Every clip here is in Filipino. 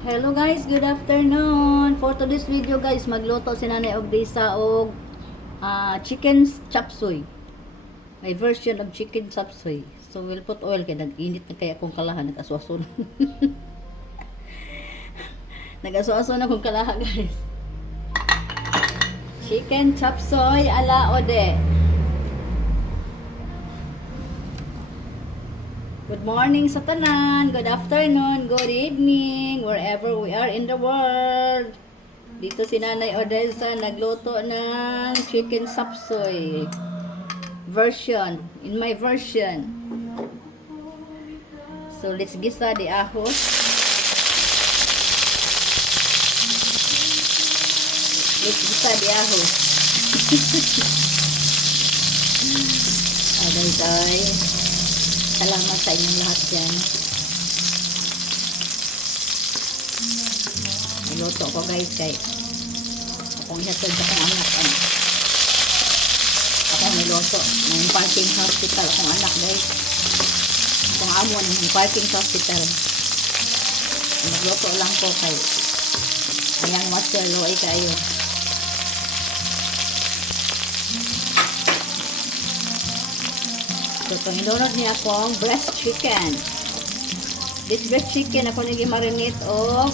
Hello guys, good afternoon. For today's video guys, magluto si Nanay og Disa og chicken chop suey. May version of chicken chop suey. So we'll put oil kay nag-init na kaya akong kalahan, nag-aswaso. Nag-aswaso na akong kalahan guys. Chicken chop suey ala ode. Good morning sa tanan, good afternoon, good evening, wherever we are in the world. Dito si Nanay Odessa nagluto ng chicken sapsoy version, in my version. So let's gisa the ahos. Let's gisa the ahos. Aday. Salamat sa inyong lahat yan. Niluto ko guys kay akong hinatod akong anak. Akong niluto ng parking hospital akong anak guys. Akong amo ng parking hospital. Nagluto lang ko kay ayang master loy kayo. So, pangilunod niya akong breast chicken. This breast chicken, ako nag-marinate o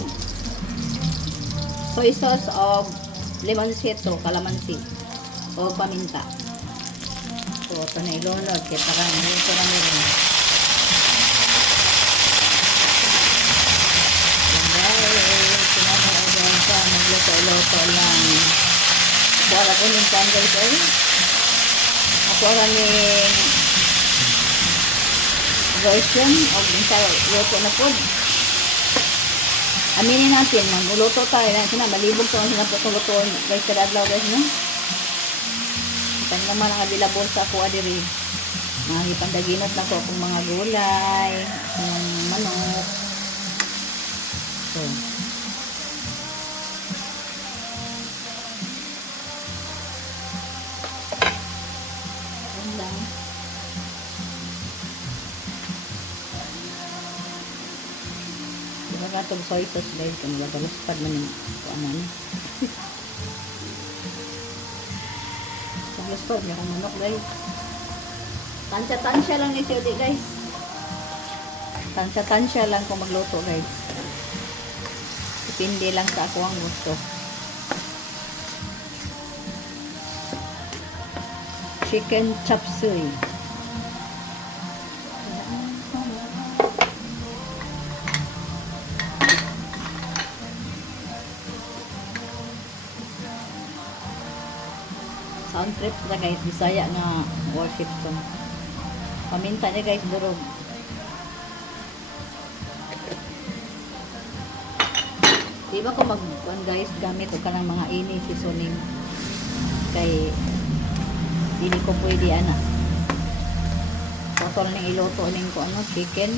soy sauce o lemonsito, kalamansi o paminta. So, ito na ilunod. Kaya parang ito na nila. Magluto-luto lang. So, alam ko yung guys ay ako raning version of entire luto na food. Aminin natin, magluto tayo. Malibog ito ang sinapot ng lutoon. Guys, kada adlaw guys, no? Ito naman ang available sa ako adiri. Mga ipandaginot na ko kung mga gulay, kung manok. So, yun lang. Diba katong soy sauce guys, kung nagaluspad man yung ano ni. Nagaluspad niya kung manok guys. Tansya-tansya lang ni Tiyodi guys. Tansya-tansya lang kung magluto guys. Depende lang sa ako ang gusto. Chicken chop suey. Sound trip na guys, Bisaya nga worship song. Paminta niya guys, durog. Diba ko guys, gamit o ka ng mga ini seasoning. Kay hindi ko pwede Totoo na iluto ning ko chicken.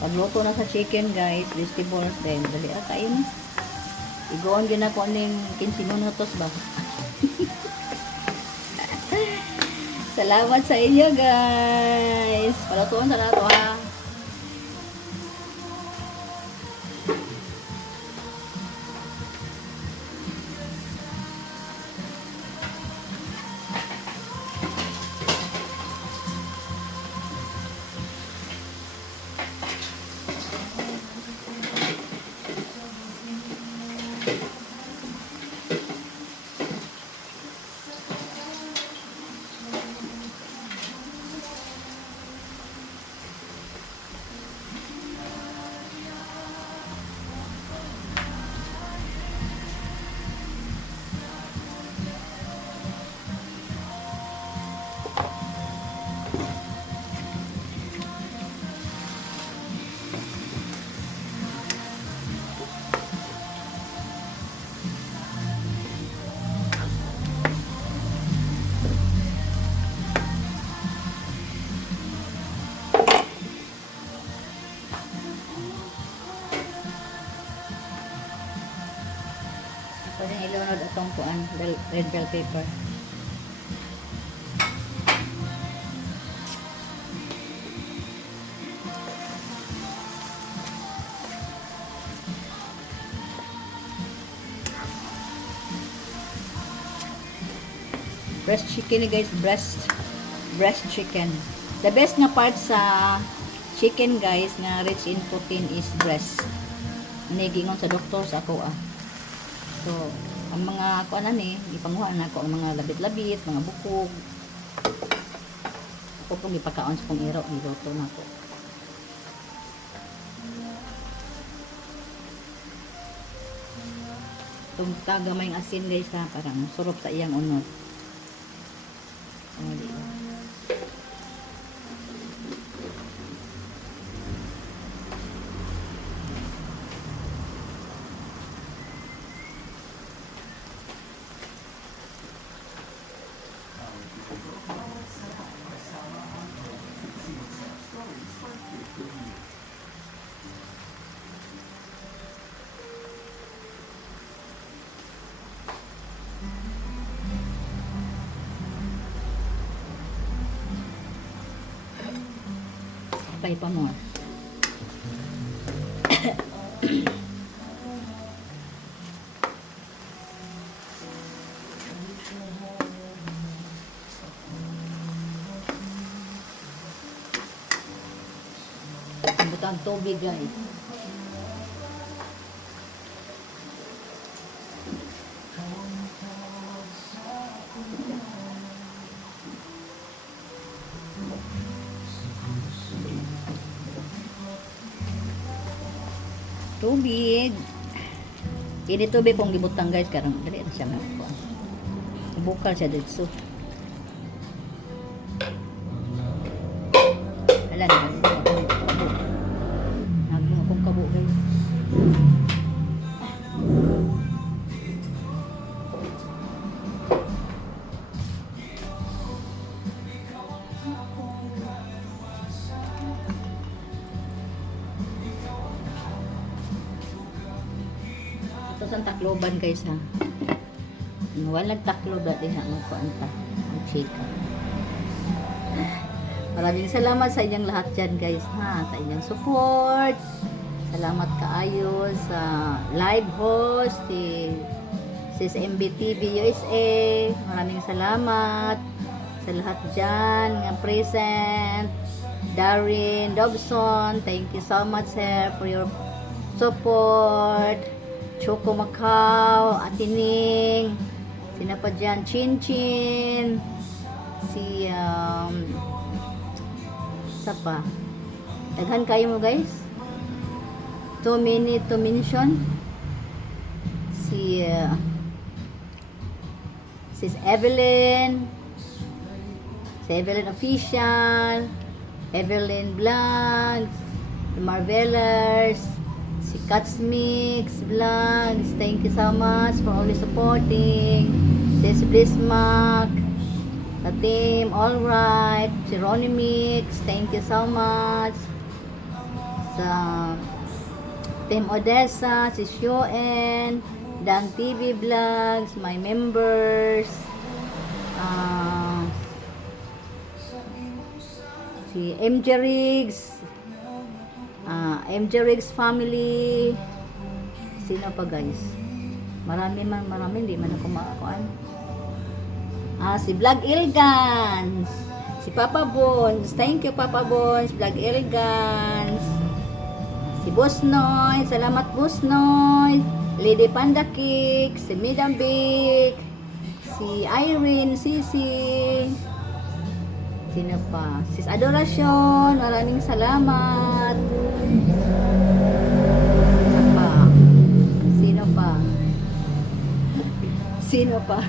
Pagluto na sa chicken guys, vegetables din. Dali kayo na. Igoon din ako ning 15 minutos ba? Salamat sa inyo guys. Palutuan sa nato ha. Pwede ilunod atong kuan, red bell pepper. Breast chicken ni guys, breast chicken. The best nga part sa chicken guys nga rich in protein is breast. Inigingon sa doktor sa ako ah. So, ang mga kuanan ni, ipanguha na ako ang mga labit-labit, mga bukog. Ako pong ipakaon sa kong iro, niluto na ako. Itong kagamay ng asin guys ha, parang surop sa iyang unod. Oh, diba? Patay pa mo. Butang tubig guys. Tubig. Ini tubig kung gibutang guys karang dali na siya makuha. Bukal siya dito. Alam na. Nagmo akong kabo guys. Ito sa takloban guys ha. Walang taklob dati na magkuanta. Mag-shake. Maraming salamat sa inyong lahat dyan guys ha. Sa inyong support. Salamat kaayo sa live host si Sis MBTV USA. Maraming salamat sa lahat dyan nga present. Darren Dobson, thank you so much sir for your support. Choco Macau, Atining, sina pa dyan, Chin Chin, si isa pa, daghan kayo mo guys, 2 minute to mention, si Sis Evelyn, si Evelyn Official, Evelyn Vlogs, The Marvelers, si Cats Mix Vlogs, thank you so much for always supporting. Sis Blissmac, the team, alright, si Ronnie Mix, thank you so much. Sa Team Odessa, si Shoen, Dan TV Vlogs, my members, si MJ Riggs, MJ Riggs family, sino pa guys, marami, hindi man ako makakuan. Si Vlog Ilgans, si Papa Bones, thank you Papa Bones, Vlog Ilgans, si Boss Noy, salamat Boss Noy, Lady Panda Cake, si Midam Big, si Irene, Sisi, sino pa, Sis Adoracion, maraming salamat. Sino pa?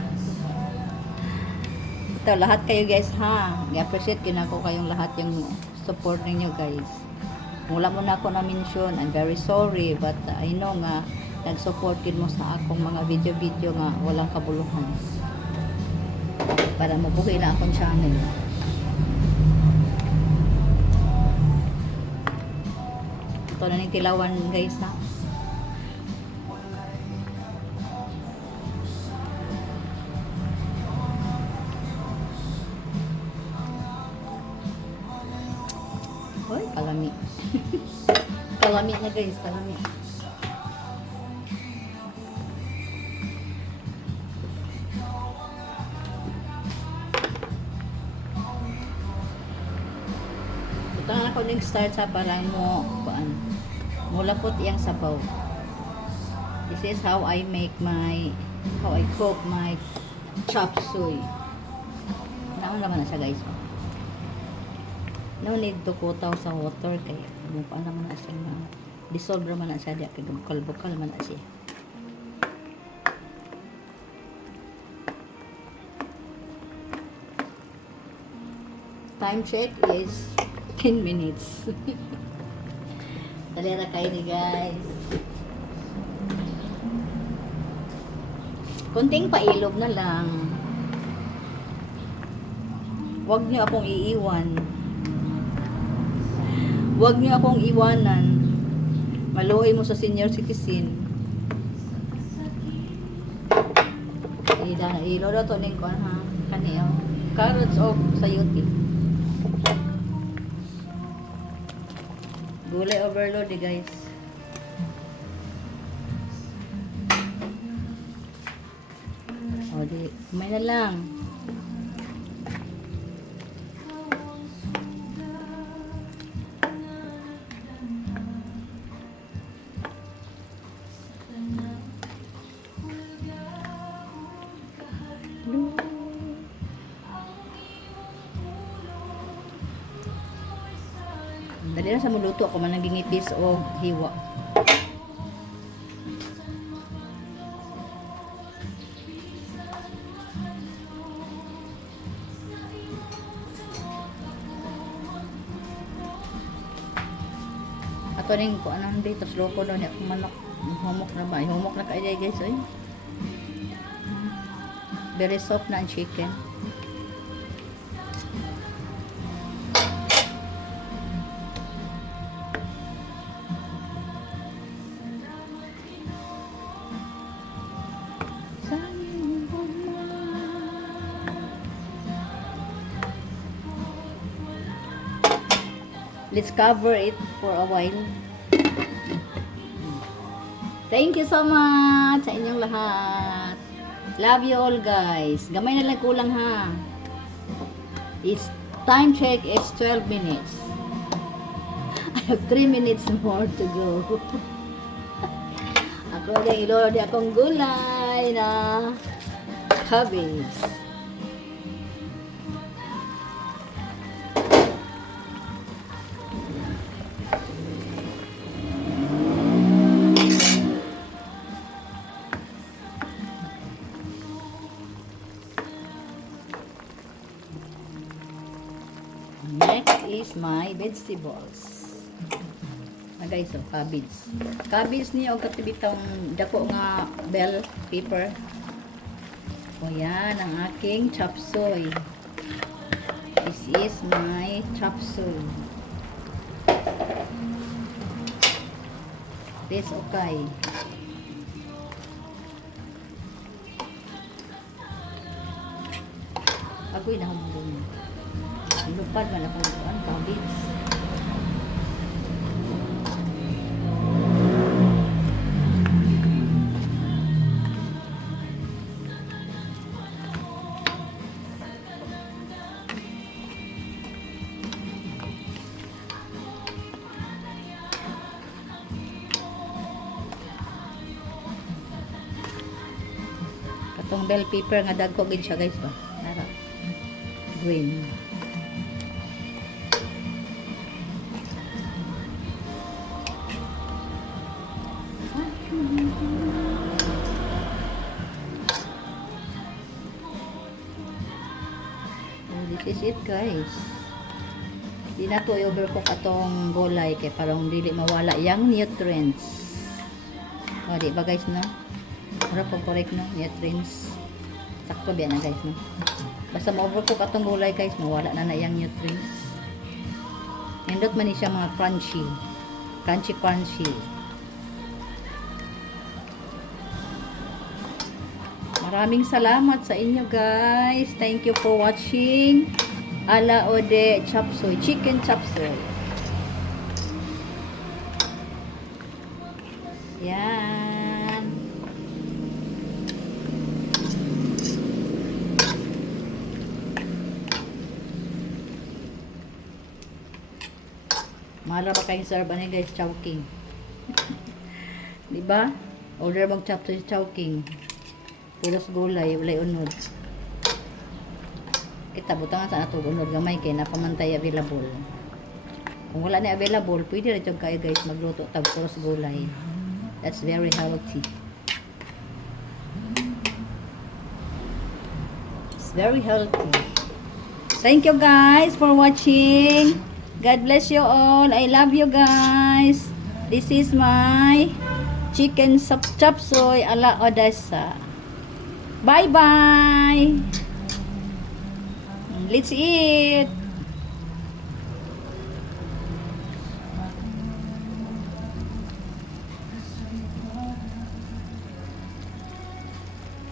Ito, lahat kayo guys ha. I-appreciate ko kayong lahat yung support ninyo guys. Kung wala mo na ako na-mention, I'm very sorry. But I know nga, nag-support mo sa akong mga video-video nga walang kabuluhan. Para mabuhay na akong channel. Ito na yung tilawan guys ha. Hoy, kalami. Kalami na guys, kalami. na ako ng start sa parang mo mulapot iyang sabaw. This is how I cook my chop suey. Naon naman na siya guys. No need to kutaw sa water kay ano pa naman na siya dissolve naman na siya di kay bukal-bukal man na siya. Time check is 10 minutes. Talera kayo ni guys. Konting pailog na lang. Huwag niyo akong iiwan. Huwag niyo akong iwanan. Maluoy mo sa senior citizen. Ilo na to ning kon ha. Kaniyo. Carrots o sayote. Gulay overload guys. O di, may na lang. Dali na sa muluto ako man naging ipis o hiwa. Ato ning ko anang dito loko daw ni akong manok. Humok na ba? Humok na kay guys oy. Very soft na ang chicken. Let's cover it for a while. Thank you so much sa inyong lahat. Love you all guys. Gamay na lang kulang ha. It's time check is 12 minutes. I have 3 minutes more to go. Ako din ilolo di akong gulay na cabbage. Next is my vegetables. Guys, so cabbage. Cabbage niyo og katibitang dako nga bell pepper. O yan ang aking chop suey. This is my chop suey. This okay. Ako'y nahambong. Lupad man akong kuan cabbage. Katong bell pepper nga dagko gid siya guys ba. Nara. Green. This is it guys. Di na to i-overcook atong gulay kay parang dili mawala yang nutrients. O di ba guys no? Para po correct no nutrients. Sakto ba na guys no? Basta ma-overcook atong gulay guys mawala na yang nutrients. Nindot man ni siya mga crunchy. Crunchy. Maraming salamat sa inyo guys. Thank you for watching. Ala Ode chop suey, chicken chop suey. Yan. Mahal ba kayong serve ano guys, Chowking. Di ba? Order mong chop to Chowking. Puros gulay, walay unod. Kita butangan sa ato unod gamay kay napamantay available. Kung wala na available, pwede rin kayo guys magluto tag puros gulay. That's very healthy. It's very healthy. Thank you guys for watching. God bless you all. I love you guys. This is my chicken chop suey ala Odessa. Bye bye. Let's eat.